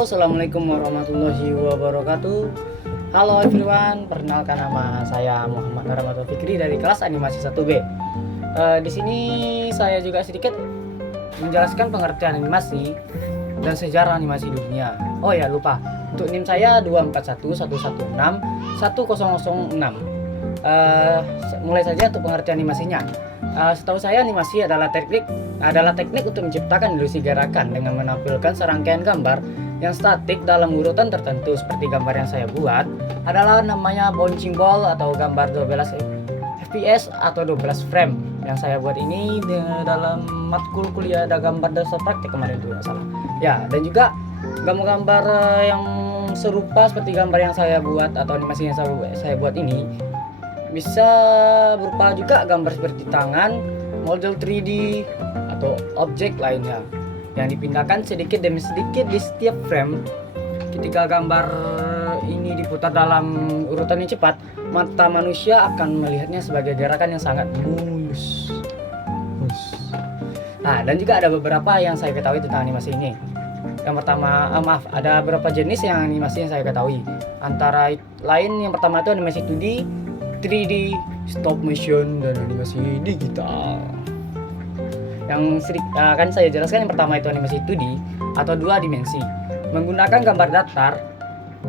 Halo, assalamualaikum warahmatullahi wabarakatuh. Halo everyone, perkenalkan nama saya Muhammad Rahmatul Fikri dari kelas animasi 1B. Di sini saya juga sedikit menjelaskan pengertian animasi dan sejarah animasi dunia. Oh ya, lupa. Untuk NIM saya 2411161006. Mulai saja untuk pengertian animasinya. Setahu saya animasi adalah teknik untuk menciptakan ilusi gerakan dengan menampilkan serangkaian gambar yang statik dalam urutan tertentu. Seperti gambar yang saya buat adalah namanya bouncing ball atau gambar 12 fps atau 12 frame. Yang saya buat ini dalam matkul kuliah ada gambar dasar praktik kemarin itu, nggak salah. Ya, dan juga gambar-gambar yang serupa seperti gambar yang saya buat atau animasi yang saya buat ini bisa berupa juga gambar seperti tangan, model 3D atau objek lainnya yang dipindahkan sedikit demi sedikit di setiap frame. Ketika gambar ini diputar dalam urutan yang cepat, mata manusia akan melihatnya sebagai gerakan yang sangat mulus. Nah, dan juga ada beberapa yang saya ketahui tentang animasi ini. Yang pertama, ada beberapa jenis yang animasi yang saya ketahui. Antara lain yang pertama itu animasi 2D, 3D, stop motion, dan animasi digital. Yang akan saya jelaskan yang pertama itu animasi 2D atau 2 dimensi, menggunakan gambar datar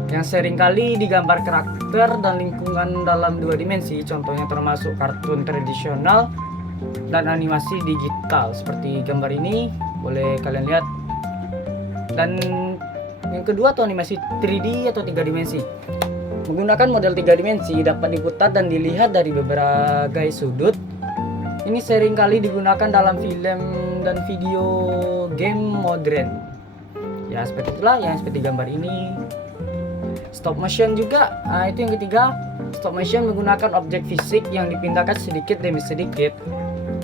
yang seringkali digambar karakter dan lingkungan dalam 2 dimensi, contohnya termasuk kartun tradisional dan animasi digital seperti gambar ini, boleh kalian lihat. Dan yang kedua itu animasi 3D atau 3 dimensi, menggunakan model 3 dimensi, dapat diputar dan dilihat dari berbagai sudut. Ini sering kali digunakan dalam film dan video game modern. Ya, seperti itulah yang seperti gambar ini. Stop motion juga, itu yang ketiga. Stop motion menggunakan objek fisik yang dipindahkan sedikit demi sedikit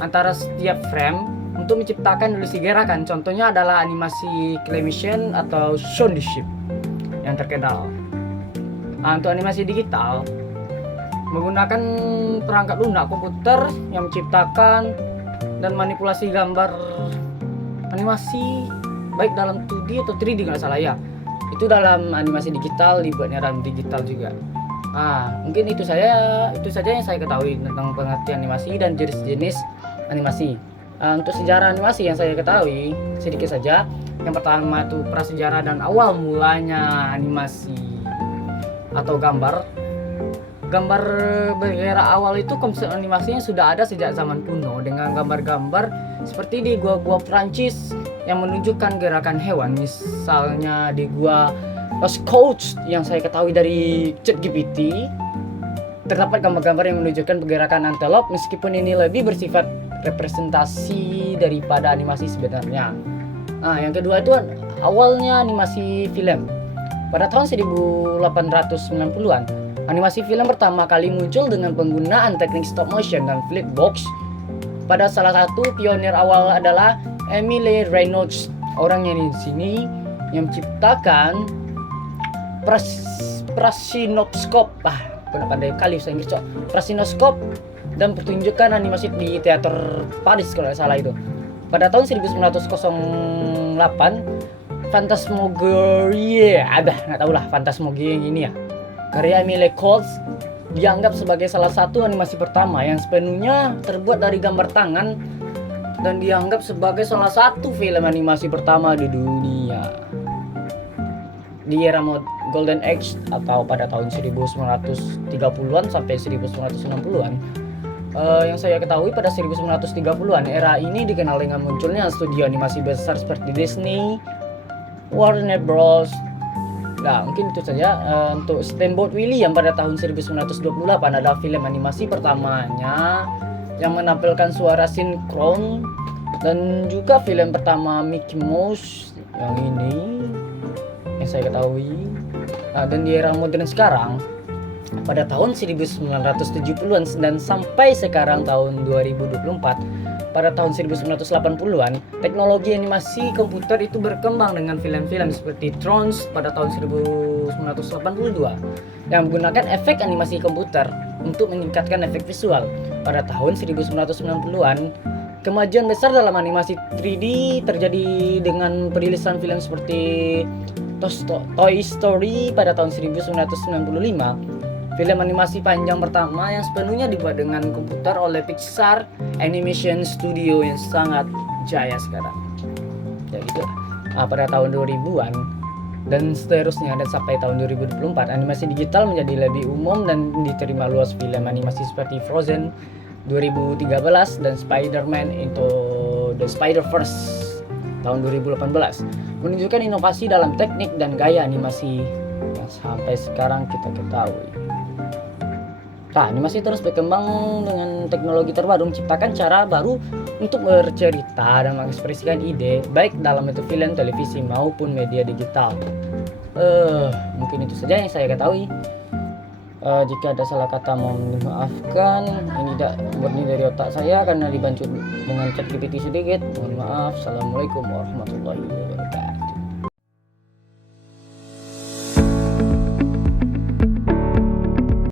antara setiap frame untuk menciptakan ilusi gerakan. Contohnya adalah animasi claymation atau Shaun the Sheep yang terkenal. Untuk animasi digital, menggunakan perangkat lunak komputer yang menciptakan dan manipulasi gambar animasi baik dalam 2D atau 3D nggak salah ya. Itu dalam animasi digital, dibuatnya dalam digital juga. Mungkin itu saja yang saya ketahui tentang pengertian animasi dan jenis-jenis animasi. Untuk sejarah animasi yang saya ketahui sedikit saja. Yang pertama itu prasejarah dan awal mulanya animasi atau gambar bergerak awal itu konsep animasinya sudah ada sejak zaman kuno dengan gambar-gambar seperti di gua-gua Prancis yang menunjukkan gerakan hewan, misalnya di gua Lascaux yang saya ketahui dari ChatGPT terdapat gambar-gambar yang menunjukkan pergerakan antelop, meskipun ini lebih bersifat representasi daripada animasi sebenarnya. Yang kedua itu awalnya animasi film. Pada tahun 1890-an, animasi film pertama kali muncul dengan penggunaan teknik stop motion dan flipbox. Pada salah satu pionir awal adalah Emile Reynolds. Orangnya di sini yang menciptakan prasinoskop. Kenapa pandai kali saya Inggris, prasinoskop dan pertunjukan animasi di teater Paris kalau tidak salah itu. Pada tahun 1908, Phantasmagoria, nggak tahu lah Phantasmagoria yang ini ya, karya Emile Coles dianggap sebagai salah satu animasi pertama yang sepenuhnya terbuat dari gambar tangan dan dianggap sebagai salah satu film animasi pertama di dunia. Di era Golden Age atau pada tahun 1930-an sampai 1960-an, yang saya ketahui pada 1930-an, era ini dikenal dengan munculnya studio animasi besar seperti Disney, Warner Bros. Nah, mungkin itu saja. Untuk Steamboat Willie yang pada tahun 1928 adalah film animasi pertamanya yang menampilkan suara sinkron, dan juga film pertama Mickey Mouse yang ini yang saya ketahui. Dan di era modern sekarang pada tahun 1970-an dan sampai sekarang tahun 2024, pada tahun 1980-an, teknologi animasi komputer itu berkembang dengan film-film seperti Trons pada tahun 1982 yang menggunakan efek animasi komputer untuk meningkatkan efek visual. Pada tahun 1990-an, kemajuan besar dalam animasi 3D terjadi dengan perilisan film seperti Toy Story pada tahun 1995. Film animasi panjang pertama yang sepenuhnya dibuat dengan komputer oleh Pixar Animation Studio yang sangat jaya sekarang. Ya gitu. Pada tahun 2000-an dan seterusnya dan sampai tahun 2024, animasi digital menjadi lebih umum dan diterima luas. Film animasi seperti Frozen 2013 dan Spider-Man Into the Spider-Verse tahun 2018 menunjukkan inovasi dalam teknik dan gaya animasi yang sampai sekarang kita ketahui. Nah, animasi terus berkembang dengan teknologi terbaru, menciptakan cara baru untuk bercerita dan mengekspresikan ide, baik dalam bentuk film, televisi maupun media digital. Mungkin itu saja yang saya ketahui. Jika ada salah kata mohon dimaafkan. Ini tidak murni dari otak saya karena dibantu dengan ChatGPT sedikit. Mohon maaf. Assalamualaikum warahmatullahi wabarakatuh.